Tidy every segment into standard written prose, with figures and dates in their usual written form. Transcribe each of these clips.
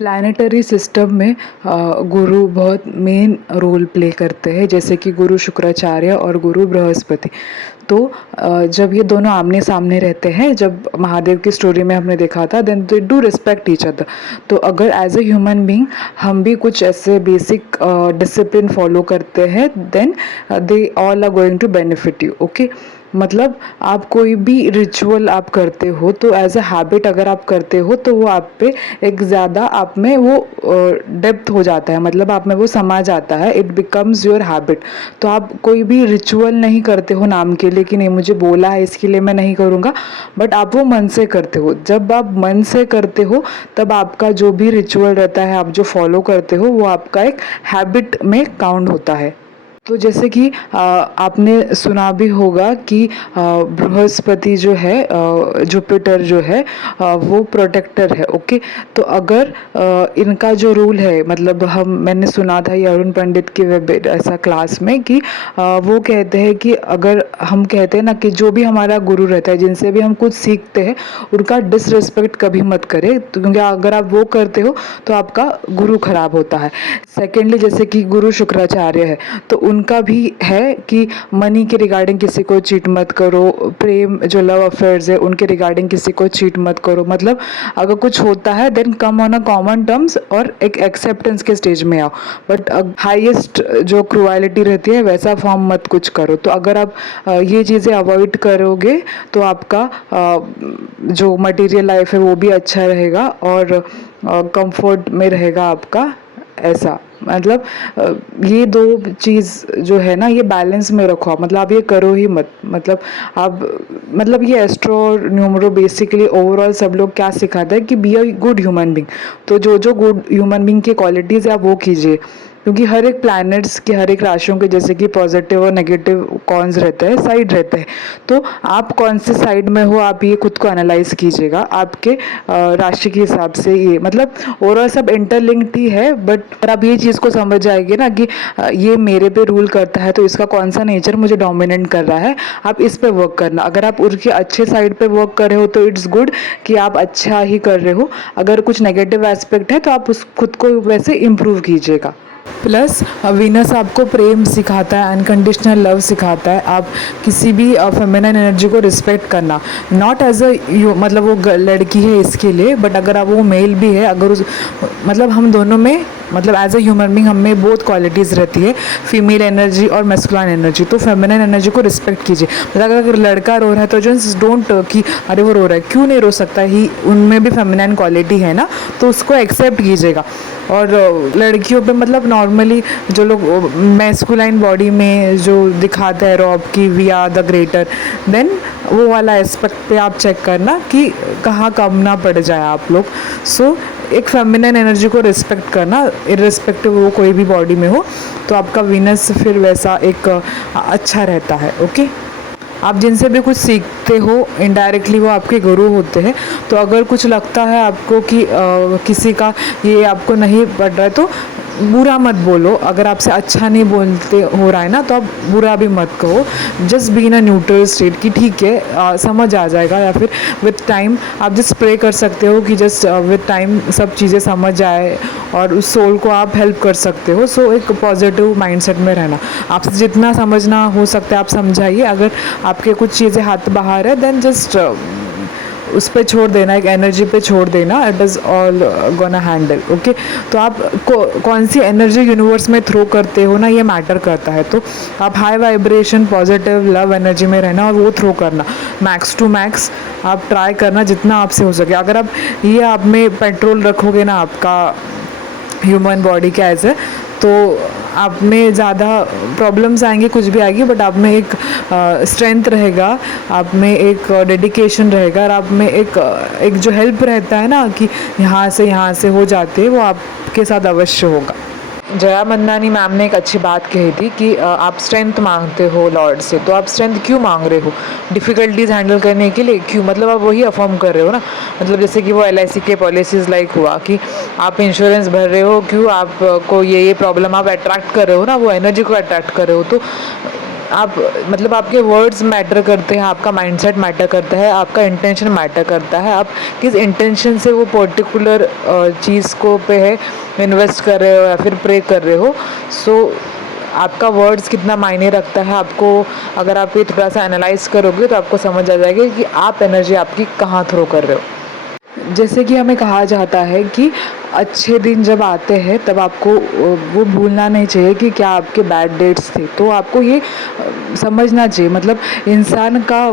Planetary system में गुरु बहुत main role play करते हैं, जैसे कि गुरु शुक्राचार्य और गुरु बृहस्पति। तो जब ये दोनों आमने सामने रहते हैं, जब महादेव की स्टोरी में हमने देखा था, then they do respect each other. तो अगर एज अ ह्यूमन बीइंग हम भी कुछ ऐसे बेसिक डिसिप्लिन फॉलो करते हैं, then they all are going to benefit you. Okay, मतलब आप कोई भी रिचुअल आप करते हो तो एज अ हैबिट अगर आप करते हो तो वो आप पे एक ज़्यादा आप में वो डेप्थ हो जाता है, मतलब आप में वो समा जाता है, इट बिकम्स योर हैबिट। तो आप कोई भी रिचुअल नहीं करते हो नाम के लिए कि नहीं मुझे बोला है इसके लिए मैं नहीं करूँगा, बट आप वो मन से करते हो। जब आप मन से करते हो तब आपका जो भी रिचुअल रहता है, आप जो फॉलो करते हो, वो आपका एक हैबिट में काउंट होता है। तो जैसे कि आपने सुना भी होगा कि बृहस्पति जो है, जुपिटर जो है, वो प्रोटेक्टर है। ओके, तो अगर इनका जो रूल है, मतलब मैंने सुना था ये अरुण पंडित के वेब ऐसा क्लास में कि वो कहते हैं कि अगर हम कहते हैं ना कि जो भी हमारा गुरु रहता है, जिनसे भी हम कुछ सीखते हैं, उनका डिसरिस्पेक्ट कभी मत करें, तो क्योंकि अगर आप वो करते हो तो आपका गुरु खराब होता है। सेकेंडली, जैसे कि गुरु शुक्राचार्य है, तो उनका भी है कि मनी के रिगार्डिंग किसी को चीट मत करो, प्रेम जो लव अफेयर्स है उनके रिगार्डिंग किसी को चीट मत करो। मतलब अगर कुछ होता है then come on a common terms और एक एक्सेप्टेंस के स्टेज में आओ, बट हाईएस्ट जो क्रुएलिटी रहती है वैसा फॉर्म मत कुछ करो। तो अगर आप ये चीज़ें अवॉइड करोगे तो आपका जो मटेरियल लाइफ है वो भी अच्छा रहेगा और कंफर्ट में रहेगा आपका। ऐसा मतलब ये दो चीज़ जो है ना, ये बैलेंस में रखो आप, मतलब आप ये करो ही मत। मतलब आप, मतलब ये एस्ट्रो और न्यूमरो बेसिकली ओवरऑल सब लोग क्या सिखाते हैं कि be a good human being. तो जो जो गुड ह्यूमन बींग की क्वालिटीज़ है आप वो कीजिए, क्योंकि हर एक प्लैनेट्स के, हर एक राशियों के जैसे कि पॉजिटिव और नेगेटिव कॉन्स रहते हैं, साइड रहते हैं। तो आप कौन से साइड में हो, आप ये खुद को एनालाइज कीजिएगा आपके राशि के हिसाब से। ये मतलब ओवरऑल सब इंटरलिंक्ड ही है, बट अगर आप ये चीज़ को समझ जाएंगे ना कि ये मेरे पे रूल करता है तो इसका कौन सा नेचर मुझे डोमिनेट कर रहा है, आप इस पे वर्क करना। अगर आप उसके अच्छे साइड पे वर्क कर रहे हो तो इट्स गुड कि आप अच्छा ही कर रहे हो। अगर कुछ नेगेटिव एस्पेक्ट है तो आप उस खुद को वैसे इम्प्रूव कीजिएगा। प्लस वीनस आपको प्रेम सिखाता है, अनकंडीशनल लव सिखाता है। आप किसी भी फेमिनिन एनर्जी को रिस्पेक्ट करना, नॉट एज अ मतलब वो लड़की है इसके लिए, बट अगर आप वो मेल भी है, अगर उस मतलब हम दोनों में, मतलब एज अ ह्यूमन बींग हम में बहुत क्वालिटीज़ रहती है, फीमेल एनर्जी और मेस्कुलाइन एनर्जी। तो फेमिनिन एनर्जी को रिस्पेक्ट कीजिए। मतलब अगर लड़का रो रहा है तो जस्ट डोंट कि अरे वो रो रहा है, क्यों नहीं रो सकता ही, उनमें भी फेमिनिन क्वालिटी है ना, तो उसको एक्सेप्ट कीजिएगा। और लड़कियों पे मतलब नॉर्मली जो लोग मैस्कुलाइन बॉडी में जो दिखाते हैं रॉब की we are the greater, then वो वाला एस्पेक्ट पे आप चेक करना कि कहाँ कम ना पड़ जाए आप लोग। सो एक फेमिनिन एनर्जी को रिस्पेक्ट करना, इर्रिस्पेक्टिव वो कोई भी बॉडी में हो, तो आपका वीनस फिर वैसा एक अच्छा रहता है। ओके, आप जिनसे भी कुछ सीखते हो इनडायरेक्टली वो आपके गुरु होते हैं। तो अगर कुछ लगता है आपको कि किसी का ये आपको नहीं पड़ रहा है तो बुरा मत बोलो। अगर आपसे अच्छा नहीं बोलते हो रहा है ना तो आप बुरा भी मत कहो, just be in a neutral state कि ठीक है समझ आ जाएगा, या फिर विद टाइम आप जस्ट प्रे कर सकते हो कि जस्ट विद टाइम सब चीज़ें समझ आए और उस सोल को आप हेल्प कर सकते हो। सो एक पॉजिटिव माइंडसेट में रहना, आपसे जितना समझना हो सकता है आप समझाइए। अगर आपके कुछ चीज़ें हाथ बाहर है देन जस्ट उस पे छोड़ देना, एक एनर्जी पे छोड़ देना, it is all gonna handle. Okay, तो आप कौन सी एनर्जी यूनिवर्स में थ्रो करते हो ना, ये मैटर करता है। तो आप high vibration positive love energy में रहना और वो थ्रो करना, मैक्स टू मैक्स आप ट्राई करना जितना आपसे हो सके। अगर आप ये आप में पेट्रोल रखोगे ना आपका ह्यूमन बॉडी का ऐसे, तो आप में ज़्यादा प्रॉब्लम्स आएंगे, कुछ भी आएगी, बट आप में एक स्ट्रेंथ रहेगा, आप में एक डेडिकेशन रहेगा, और आप में एक जो हेल्प रहता है ना कि यहाँ से हो जाते हैं, वो आपके साथ अवश्य होगा। जया मंदानी मैम ने एक अच्छी बात कही थी कि आप स्ट्रेंथ मांगते हो लॉर्ड से, तो आप स्ट्रेंथ क्यों मांग रहे हो? डिफ़िकल्टीज हैंडल करने के लिए क्यों? मतलब आप वही अफर्म कर रहे हो ना। मतलब जैसे कि वो LIC के पॉलिसीज़ लाइक हुआ कि आप इंश्योरेंस भर रहे हो, क्यों आपको ये प्रॉब्लम आप अट्रैक्ट कर रहे हो ना, वो एनर्जी को अट्रैक्ट कर रहे हो। तो आप मतलब आपके वर्ड्स मैटर करते हैं, आपका माइंडसेट मैटर करता है, आपका इंटेंशन मैटर करता है, आप किस इंटेंशन से वो पर्टिकुलर चीज़ को पे है इन्वेस्ट कर रहे हो या फिर प्रे कर रहे हो। सो आपका वर्ड्स कितना मायने रखता है आपको, अगर आप ये थोड़ा सा एनालाइज करोगे तो आपको समझ आ जाएगा कि आप एनर्जी आपकी कहाँ थ्रो कर रहे हो। जैसे कि हमें कहा जाता है कि अच्छे दिन जब आते हैं तब आपको वो भूलना नहीं चाहिए कि क्या आपके बैड डेट्स थे। तो आपको ये समझना चाहिए, मतलब इंसान का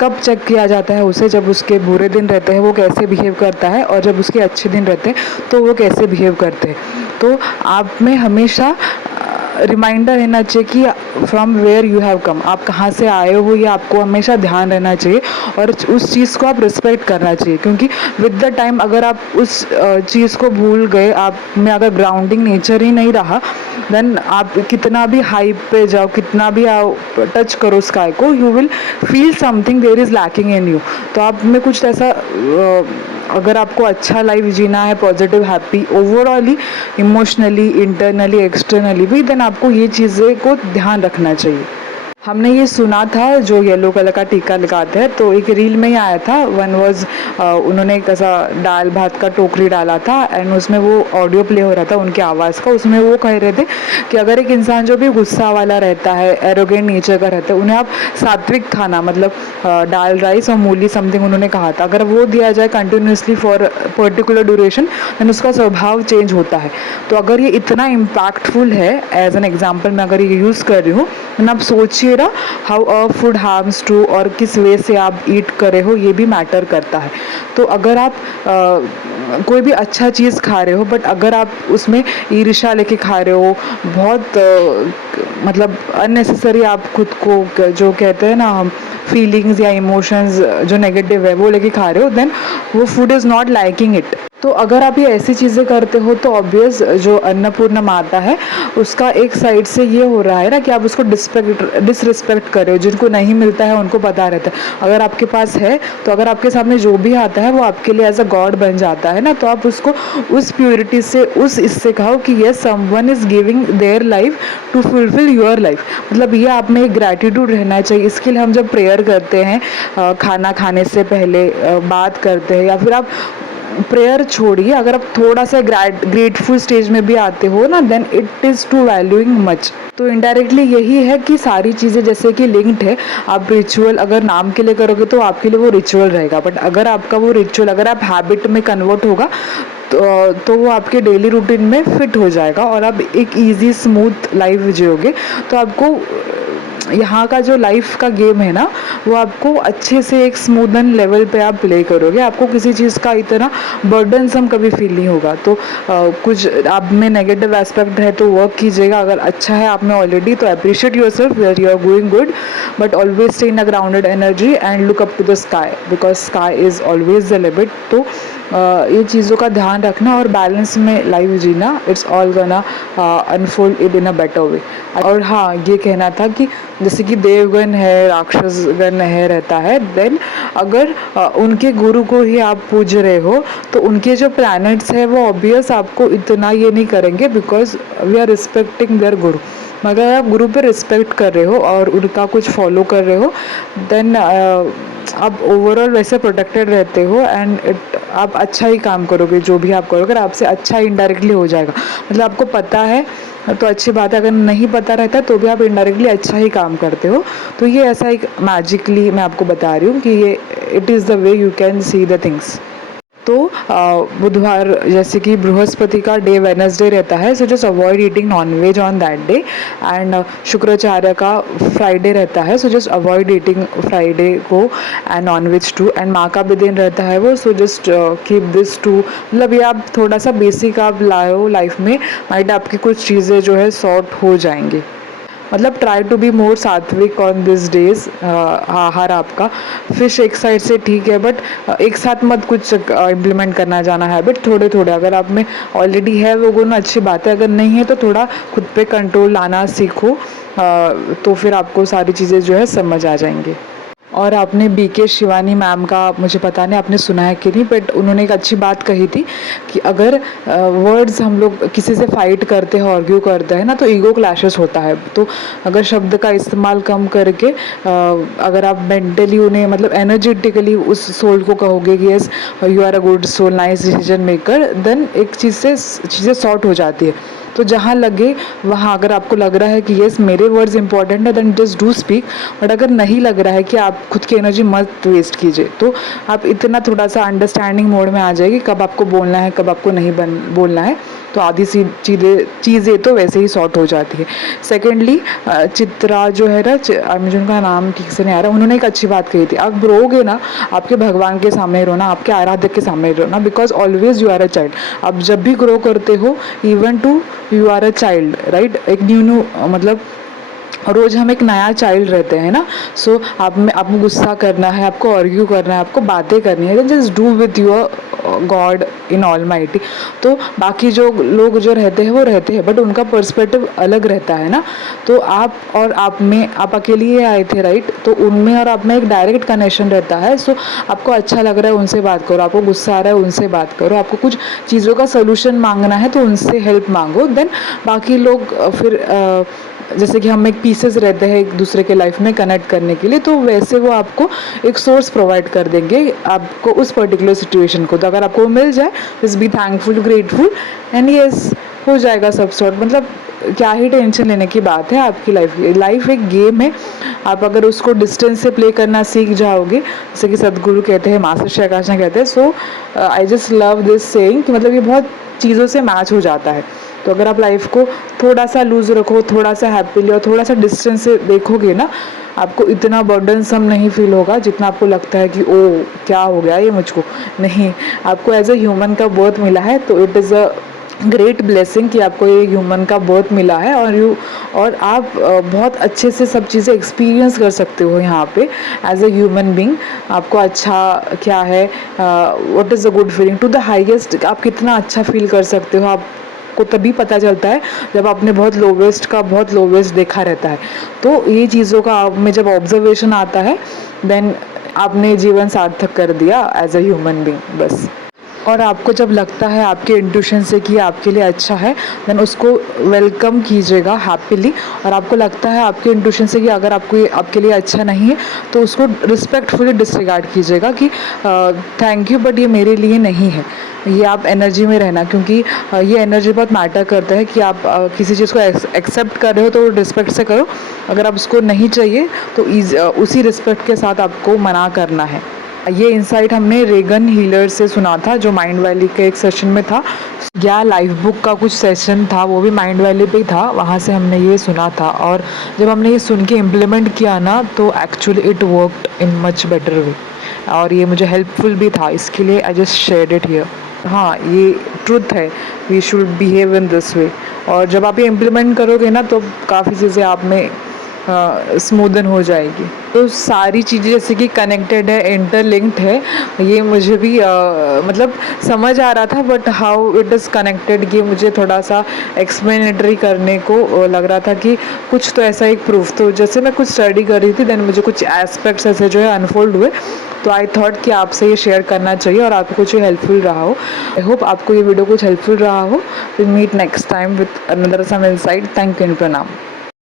कब चेक किया जाता है उसे, जब उसके बुरे दिन रहते हैं वो कैसे बिहेव करता है, और जब उसके अच्छे दिन रहते हैं तो वो कैसे बिहेव करते हैं। तो आप में हमेशा रिमाइंडर रहना चाहिए कि from where you have come, आप कहाँ से आए हो, ये आपको हमेशा ध्यान रहना चाहिए और उस चीज़ को आप रिस्पेक्ट करना चाहिए। क्योंकि विद द टाइम अगर आप उस चीज़ को भूल गए, आप में अगर ग्राउंडिंग नेचर ही नहीं रहा, देन आप कितना भी हाइप पे जाओ, कितना भी टच करो स्काई को, you will feel something there is lacking in you. तो आप में कुछ ऐसा अगर आपको अच्छा लाइफ जीना है, positive happy overally, emotionally, internally, externally भी, देन आपको ये चीज़ें को ध्यान रखना चाहिए। हमने ये सुना था जो येलो कलर का टीका लगाते हैं, तो एक रील में ही आया था। वन वॉज उन्होंने एक ऐसा दाल भात का टोकरी डाला था एंड उसमें वो ऑडियो प्ले हो रहा था उनकी आवाज़ का। उसमें वो कह रहे थे कि अगर एक इंसान जो भी गुस्सा वाला रहता है, एरोगेंट नेचर का रहता है, उन्हें आप सात्विक खाना मतलब दाल राइस और मूली समथिंग उन्होंने कहा था, अगर वो दिया जाए continuously for particular duration, then उसका स्वभाव चेंज होता है। तो अगर ये इतना इम्पैक्टफुल है, एज एन एग्जाम्पल मैं अगर ये यूज़ कर रही हूँ, देन आप सोचिए ना how a food harms to, और किस वे से आप ईट करे हो ये भी मैटर करता है। तो अगर आप कोई भी अच्छा चीज़ खा रहे हो बट अगर आप उसमें ईर्ष्या लेके खा रहे हो, बहुत मतलब अननेसेसरी आप खुद को जो कहते हैं ना हम फीलिंग्स या इमोशंस जो नेगेटिव है वो लेके खा रहे हो, देन वो food is not liking it. तो अगर आप ये ऐसी चीज़ें करते हो तो ऑब्वियस जो अन्नपूर्णा माता है उसका एक साइड से ये हो रहा है ना कि आप उसको डिसरिस्पेक्ट कर रहे हो। जिनको नहीं मिलता है उनको पता रहता है, अगर आपके पास है तो अगर आपके सामने जो भी आता है वो आपके लिए एज अ गॉड बन जाता है ना, तो आप उसको उस प्योरिटी से, उस इससे कहो कि yes someone is giving their life to fulfil your life. मतलब ये आप में एक ग्रैटिट्यूड रहना चाहिए। इसके लिए हम जब प्रेयर करते हैं, खाना खाने से पहले बात करते हैं, या फिर आप प्रेयर छोड़िए, अगर आप थोड़ा सा ग्रेटफुल स्टेज में भी आते हो ना, then it is too valuing much. तो इनडायरेक्टली यही है कि सारी चीज़ें जैसे कि लिंक्ड है। आप रिचुअल अगर नाम के लिए करोगे तो आपके लिए वो रिचुअल रहेगा, बट अगर आपका वो रिचुअल अगर आप हैबिट में कन्वर्ट होगा तो वो आपके डेली रूटीन में फिट हो जाएगा और आप एक इजी स्मूथ लाइफ जियोगे। तो आपको यहाँ का जो लाइफ का गेम है ना, वो आपको अच्छे से एक स्मूदन लेवल पे आप प्ले करोगे। आपको किसी चीज़ का इतना बर्डनसम कभी फील नहीं होगा। तो कुछ आप में नेगेटिव एस्पेक्ट है तो वर्क कीजिएगा, अगर अच्छा है आप में ऑलरेडी तो appreciate yourself where you are going good, but always stay in a grounded energy and look up to the sky, because sky is always the limit. तो ये चीज़ों का ध्यान रखना और बैलेंस में लाइफ जीना, it's all gonna unfold it in a better way. और हाँ, ये कहना था कि जैसे कि देवगण है, राक्षसगण है रहता है, देन अगर उनके गुरु को ही आप पूज रहे हो तो उनके जो प्लैनेट्स है वो ऑब्वियस आपको इतना ये नहीं करेंगे, because we are respecting their guru. मगर आप गुरु पे रिस्पेक्ट कर रहे हो और उनका कुछ फॉलो कर रहे हो, देन आप ओवरऑल वैसे प्रोटेक्टेड रहते हो एंड आप अच्छा ही काम करोगे। जो भी आप करोगे आपसे अच्छा इनडायरेक्टली हो जाएगा। मतलब आपको पता है तो अच्छी बात है, अगर नहीं पता रहता तो भी आप इनडायरेक्टली अच्छा ही काम करते हो। तो ये ऐसा एक मैजिकली मैं आपको बता रही हूँ कि ये it is the way you can see the things. तो बुधवार जैसे कि बृहस्पति का डे वेनसडे रहता है, so just avoid eating nonveg on that day. And Shukracharya का फ्राइडे रहता है, so just avoid eating Friday को एंड नॉनवेज टू। एंड माँ का भी दिन रहता है वो, so just keep this too. मतलब ये आप थोड़ा सा बेसिक आप लाओ लाइफ में, माइट आपकी कुछ चीज़ें जो है सॉर्ट हो जाएंगी। मतलब ट्राई टू बी मोर सात्विक ऑन दिस डेज। आहार आपका फिश एक साइड से ठीक है, बट एक साथ मत कुछ इम्प्लीमेंट करना जाना है, बट थोड़े थोड़े। अगर आप में ऑलरेडी है वो गुण अच्छी बात है, अगर नहीं है तो थोड़ा खुद पे कंट्रोल लाना सीखो, तो फिर आपको सारी चीज़ें जो है समझ आ जाएंगी। और आपने बीके शिवानी मैम का, मुझे पता नहीं आपने सुना है कि नहीं, बट उन्होंने एक अच्छी बात कही थी कि अगर वर्ड्स हम लोग किसी से फाइट करते हैं, आर्ग्यू करते हैं ना, तो ईगो क्लैशेस होता है। तो अगर शब्द का इस्तेमाल कम करके अगर आप मेंटली उन्हें मतलब एनर्जेटिकली उस सोल को कहोगे कि yes you are a good soul, nice decision maker, then एक चीज़ से चीज़ें सॉर्ट हो जाती है। तो जहाँ लगे वहाँ अगर आपको लग रहा है कि येस मेरे वर्ड्स इंपॉर्टेंट है, then just do speak. But अगर नहीं लग रहा है कि आप खुद की एनर्जी मत वेस्ट कीजिए, तो आप इतना थोड़ा सा अंडरस्टैंडिंग मोड में आ जाएगी कब आपको बोलना है, कब आपको नहीं बोलना है। तो आधी सी चीज़ें तो वैसे ही सॉर्ट हो जाती है। सेकेंडली चित्रा जो है ना, मुझे उनका नाम ठीक से नहीं आ रहा, उन्होंने एक अच्छी बात कही थी, आप रोगे ना आपके भगवान के सामने रोना, आपके आराध्य के सामने रोना, because always you are a child. आप जब भी ग्रो करते हो, even to you are a child, right, एक न्यू मतलब रोज़ हम एक नया चाइल्ड रहते हैं ना। सो आपको गुस्सा करना है, आपको आर्ग्यू करना है, आपको बातें करनी है, just do with your God in all mighty. तो बाकी जो लोग जो रहते हैं वो रहते हैं, बट उनका पर्सपेक्टिव अलग रहता है ना। तो आप अकेले ही आए थे, राइट, तो उनमें और आप में एक डायरेक्ट कनेक्शन रहता है। सो आपको अच्छा लग रहा है उनसे बात करो, आपको गुस्सा आ रहा है उनसे बात करो, आपको कुछ चीज़ों का सोल्यूशन मांगना है तो उनसे हेल्प मांगो। देन बाकी लोग फिर जैसे कि हम एक पीसेस रहते हैं एक दूसरे के लाइफ में कनेक्ट करने के लिए, तो वैसे वो आपको एक सोर्स प्रोवाइड कर देंगे आपको उस पर्टिकुलर सिचुएशन को। तो अगर आपको मिल जाए, just be thankful, grateful, and yes हो जाएगा सब सॉर्ट। मतलब क्या ही टेंशन लेने की बात है आपकी लाइफ एक गेम है। आप अगर उसको डिस्टेंस से प्ले करना सीख जाओगे, जैसे कि सदगुरु कहते हैं, मास्टर श्री आकाश ने कहते हैं, so I just love this saying कि मतलब ये बहुत चीज़ों से मैच हो जाता है। तो अगर आप लाइफ को थोड़ा सा लूज रखो, थोड़ा सा हैप्पीली और थोड़ा सा डिस्टेंस से देखोगे ना, आपको इतना बर्डनसम नहीं फील होगा जितना आपको लगता है कि ओ क्या हो गया ये मुझको। नहीं, आपको एज अ ह्यूमन का बर्थ मिला है, तो it is a great blessing कि आपको ये ह्यूमन का बर्थ मिला है, और आप बहुत अच्छे से सब चीज़ें एक्सपीरियंस कर सकते हो यहाँ पे एज अ ह्यूमन बीइंग। आपको अच्छा क्या है, what is a good feeling to the highest, आप कितना अच्छा फील कर सकते हो, आपको तभी पता चलता है जब आपने बहुत लोवेस्ट देखा रहता है। तो ये चीज़ों का आप में जब ऑब्जर्वेशन आता है, देन आपने जीवन सार्थक कर दिया एज अ ह्यूमन बीइंग, बस। और आपको जब लगता है आपके इंट्यूशन से कि आपके लिए अच्छा है, देन उसको वेलकम कीजिएगा हैप्पीली। और आपको लगता है आपके इंट्यूशन से कि अगर आपको ये आपके लिए अच्छा नहीं है, तो उसको रिस्पेक्टफुली डिसरिगार्ड कीजिएगा कि थैंक यू बट ये मेरे लिए नहीं है। ये आप एनर्जी में रहना, क्योंकि ये एनर्जी बहुत मैटर करता है कि आप किसी चीज़ को एक्सेप्ट कर रहे हो तो रिस्पेक्ट से करो, अगर आप उसको नहीं चाहिए तो उसी रिस्पेक्ट के साथ आपको मना करना है। ये इंसाइट हमने रेगन हीलर से सुना था, जो माइंड वैली के एक सेशन में था, या लाइफ बुक का कुछ सेशन था, वो भी माइंड वैली पे ही था, वहाँ से हमने ये सुना था। और जब हमने ये सुन के इम्प्लीमेंट किया ना, तो actually it worked in much better way, और ये मुझे हेल्पफुल भी था, इसके लिए I just shared it here. हाँ, ये ट्रुथ है, we should behave in this way. और जब आप ये इम्प्लीमेंट करोगे ना, तो काफ़ी चीज़ें आप में स्मूदन हो जाएगी। तो सारी चीज़ें जैसे कि कनेक्टेड है, इंटरलिंक्ड है, ये मुझे भी मतलब समझ आ रहा था, but how it is connected ये मुझे थोड़ा सा एक्सप्लेनेटरी करने को लग रहा था कि कुछ तो ऐसा एक प्रूफ। तो जैसे मैं कुछ स्टडी कर रही थी, देन मुझे कुछ एस्पेक्ट्स ऐसे जो है अनफोल्ड हुए, तो आई थॉट कि आपसे ये शेयर करना चाहिए और आपको कुछ हेल्पफुल रहा हो। आई होप आपको ये वीडियो कुछ हेल्पफुल रहा हो। Will meet next time with another some insight. Thank you and प्रणाम।